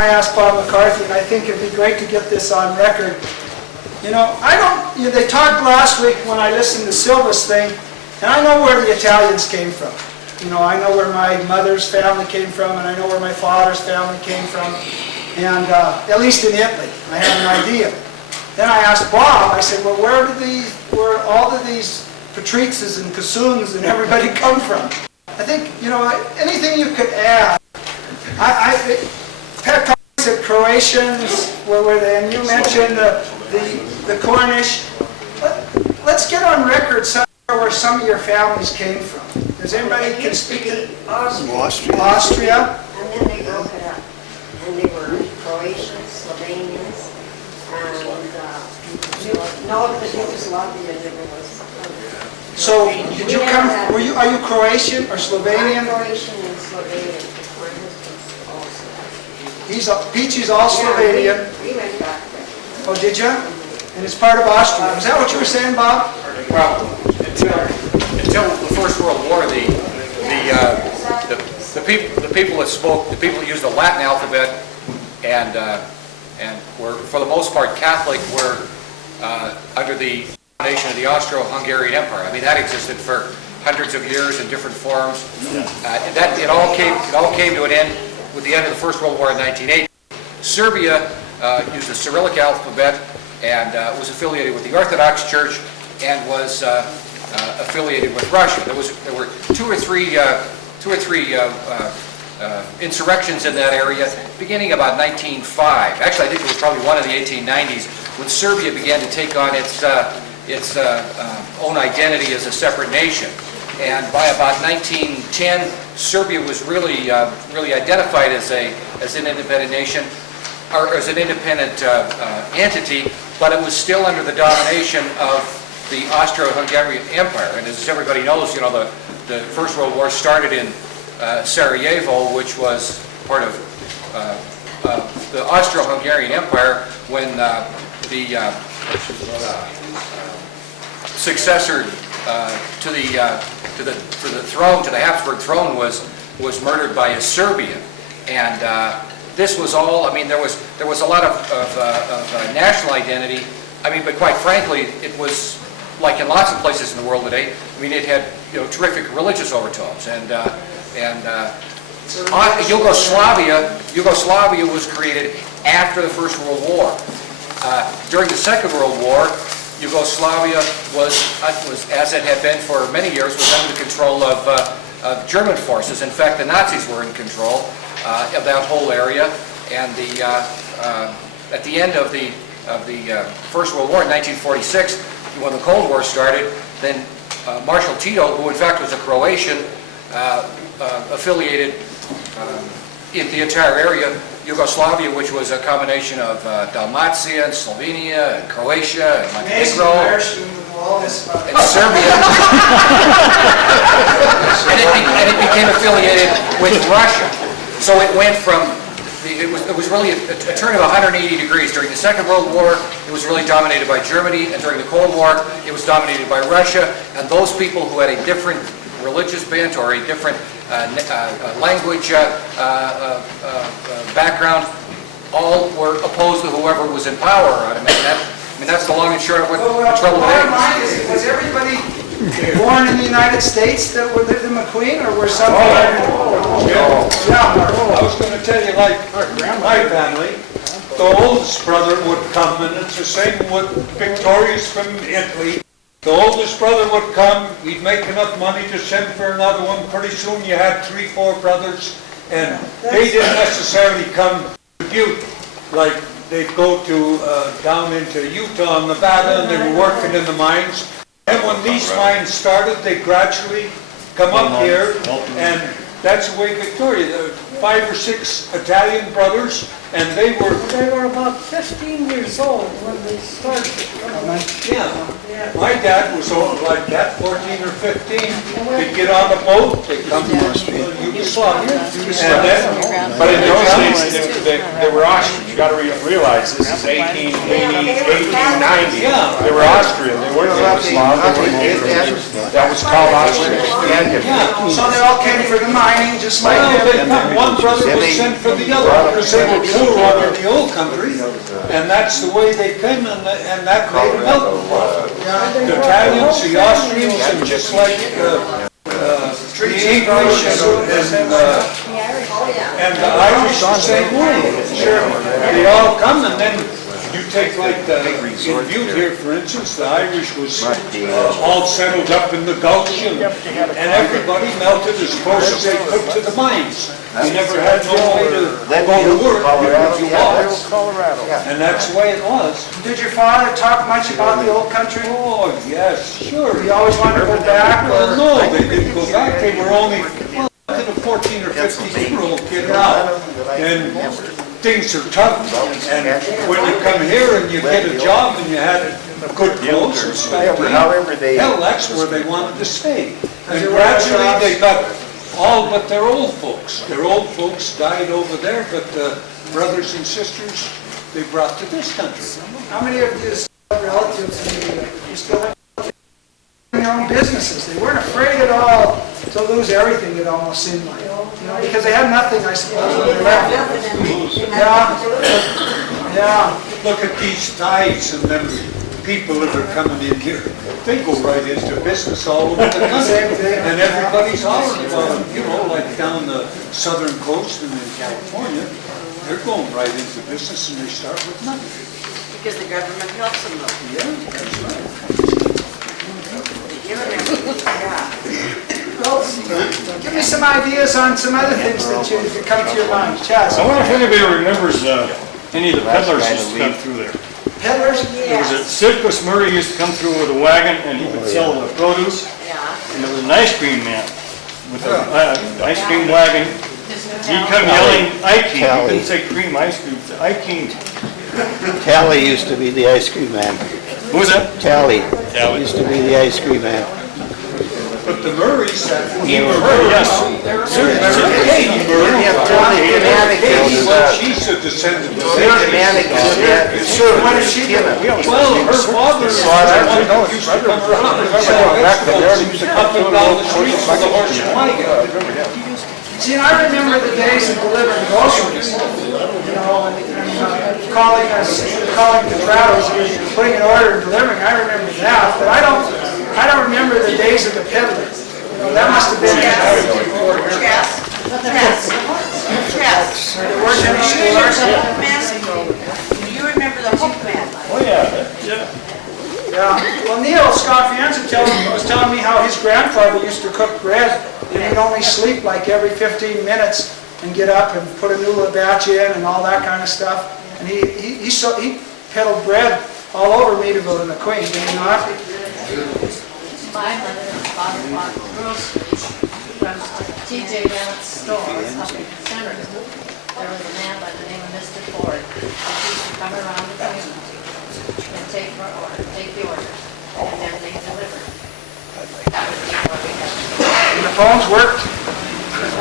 I asked Bob McCarthy, and I think it'd be great to get this on record. You know, they talked last week when I listened to Silva's thing, and I know where the Italians came from. You know, I know where my mother's family came from, and I know where my father's family came from, and at least in Italy, I have an idea. Then I asked Bob, I said, well, where all of these Patrices and Cassuns and everybody come from? I think, you know, anything you could add. Pat said Croatians, where were they? And you mentioned the Cornish. Let's get on record where some of your families came from. Does anybody can speak to Austria? And then they broke it up. And they were Croatians, Slovenians, and no, the Yugoslavia never was. So, did you come, are you Croatian or Slovenian? I'm Croatian and Slovenian. My husband's also. Peachy's all Slovenian. We went back there. Oh, did you? And it's part of Austria. Is that what you were saying, Bob? Well, until the First World War, the people that used the Latin alphabet and were for the most part Catholic were under the domination of the Austro-Hungarian Empire. I mean, that existed for hundreds of years in different forms. It all came to an end with the end of the First World War in 1980. Serbia used the Cyrillic alphabet and was affiliated with the Orthodox Church and was affiliated with Russia. There were two or three insurrections in that area beginning about 1905. Actually, I think it was probably one in the 1890s when Serbia began to take on its own identity as a separate nation. And by about 1910, Serbia was really identified as an independent nation, or as an independent entity, but it was still under the domination of the Austro-Hungarian Empire. And as everybody knows, you know, the First World War started in Sarajevo, which was part of the Austro-Hungarian Empire, when the successor to the Habsburg throne was murdered by a Serbian. And this was all, I mean, there was a lot of national identity. I mean, but quite frankly, it was like in lots of places in the world today. I mean, it had, you know, terrific religious overtones, and Yugoslavia was created after the First World War. During the Second World War, Yugoslavia was, as it had been for many years, was under the control of German forces. In fact, the Nazis were in control of that whole area. And at the end of the First World War in 1946, when the Cold War started, then Marshal Tito, who in fact was a Croatian, affiliated in the entire area, Yugoslavia, which was a combination of Dalmatia and Slovenia and Croatia and Montenegro and Serbia, and it became affiliated with Russia. So it went from it was really a turn of 180 degrees. During the Second World War, it was really dominated by Germany, and during the Cold War, it was dominated by Russia. And those people who had a different religious bent or a different language background, all were opposed to whoever was in power. I mean, that's the long and short of what the trouble is. Was everybody born in the United States that lived in McQueen, or were some? I was going to tell you, like my family, the oldest brother would come, and it's the same with Victoria's from Italy. The oldest brother would come, he'd make enough money to send for another one. Pretty soon you had 3, 4 brothers, and they didn't necessarily come to Butte. Like they'd go to down into Utah and Nevada, and they were working in the mines. And when these mines started, they gradually come up here, and that's the way Victoria, 5 or 6 Italian brothers, and they were about 15 years old when they started. Yeah. My dad was like that, 14 or 15. They'd get on a boat, they'd come to Yugoslavia. But in those days, they were Austrian. You got to realize this is 1880, 1890. Yeah. They were Austrian. They weren't Yugoslav. That was called Austrian. So they all came from the mining, just like they come one one brother would send for the other, because they were poor over in the old country, and that's the way they came, and that made them help. The Italians, the Austrians, and just like the English and the Irish the same way. Sure. They all come, and then you take like in Butte here, for instance, the Irish was all settled up in the gulch, and everybody melted as close as they could to the mines. You never had no way to go to work because you lost. And that's the way it was. Did your father talk much about the old country? Oh, yes, sure. He always wanted to go back? Well, no, they didn't go back. They were only, well, look at a 14 or 15-year-old kid now. And things are tough. And when you come here and you get a job and you had good clothes and stuff, hell, that's where they wanted to stay. And gradually they got all but their old folks. Their old folks died over there, but brothers and sisters they brought to this country. How many of you still have relatives you still have their own businesses? They weren't afraid at all to lose everything, it almost seemed like. You know, because they had nothing, I suppose, when they left. Yeah. Look at these ties and them people that are coming in here. They go right into business all over the country. And everybody's hollering about them, you know, like down the southern coast and in California. They're going right into business and they start with nothing. Because the government helps them though. Yeah, that's right. Give me some ideas on some other things that come to your mind. Chaz? I wonder if anybody remembers any of the peddlers used to come through there. Peddlers? There was a Sidkus Murray used to come through with a wagon and he would sell the produce. And there was an ice cream man with an ice cream wagon. He'd come yelling, "Ike!" He couldn't say cream ice cream, he said, "Ike!" Tally used to be the ice cream man. Who was that? Tally used to be the ice cream man. But the Murrays, Yes. Katie Murray, she's a descendant of What is she doing? Well, her father used to come around and sell vegetables up and down the streets with a horse and wagon. See, I remember the days of delivering groceries, you know, and calling the crowds, putting an order and delivering. I remember that, but I don't remember the days of the peddlers. You know, that must have been. Chess. There weren't any stores. Do you remember the Hope Man? Oh, yeah. Yeah. Well, Neil Scofianza was telling me how his grandfather used to cook bread, and he'd only sleep like every 15 minutes and get up and put a new batch in and all that kind of stuff. And he peddled bread all over Meadville and McQueen, did he not? My mother and father bought groceries from T.J. Bennett's store up in Centerville. There was a man by the name of Mr. Ford who used to come around the train and take the orders, and then they delivered. That was before we had. And the phones worked?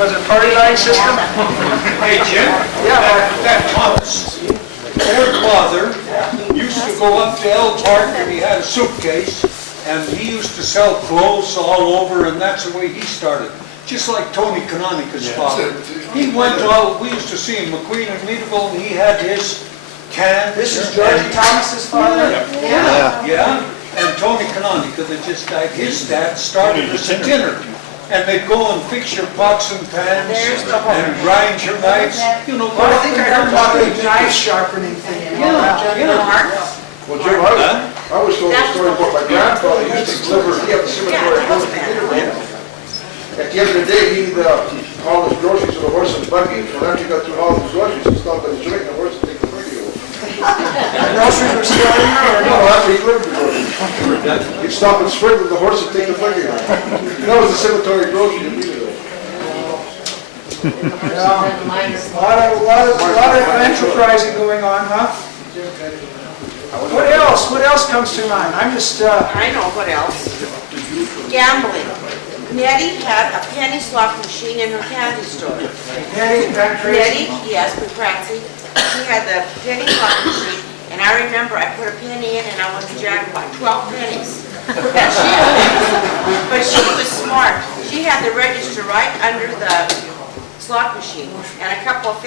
Was it party line system? Hey, Jim? Yeah. That Thomas, their father used to go up to El Park and he had a suitcase and he used to sell clothes all over and that's the way he started. Just like Tony Canonica's father. He went out, we used to see him, McQueen and Meadville, and he had his can. This is George Thomas's father? Yeah. And Tony Canonica that just died, his dad started as a tinner. And they'd go and fix your pots and pans and grind your knives, you know. Well, I think I heard about the knife sharpening thing. Well, Jim, I was told a story about my grandfather used to deliver, he had the cemetery. At the end of the day, he'd haul his groceries with a horse and buggy, so after he got through hauling his groceries, he'd stop at his drink, and the horse would take the buggy over. The groceries were still in there? No, after he delivered the groceries. He'd stop and sprint with the horse and take the buggy over. That was the cemetery grocery in Meadville. Yeah. A lot of enterprising going on, huh? What else? What else comes to mind? I'm just, I know what else. Gambling. Nettie had a penny slot machine in her candy store. Nettie, that crazy? Nettie, yes, McCraxy. She had the penny slot machine, and I remember I put a penny in and I won the jackpot, 12 pennies. But she was smart. She had the register right under the slot machine, and a couple of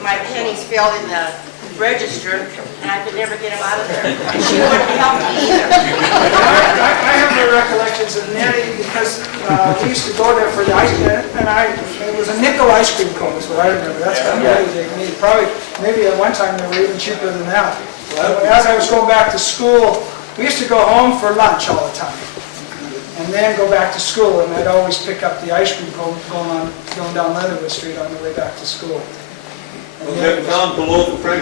my pennies fell in the register, and I could never get them out of there. And she wouldn't help me either. I have my recollections of Nettie because we used to go there for the ice cream, and it was a nickel ice cream cone is what I remember. That's kind of really big need. Probably, maybe at one time they were even cheaper than that. As I was going back to school, we used to go home for lunch all the time, and then go back to school, and I'd always pick up the ice cream cone going down Leatherwood Street on the way back to school. Was that down below the Frank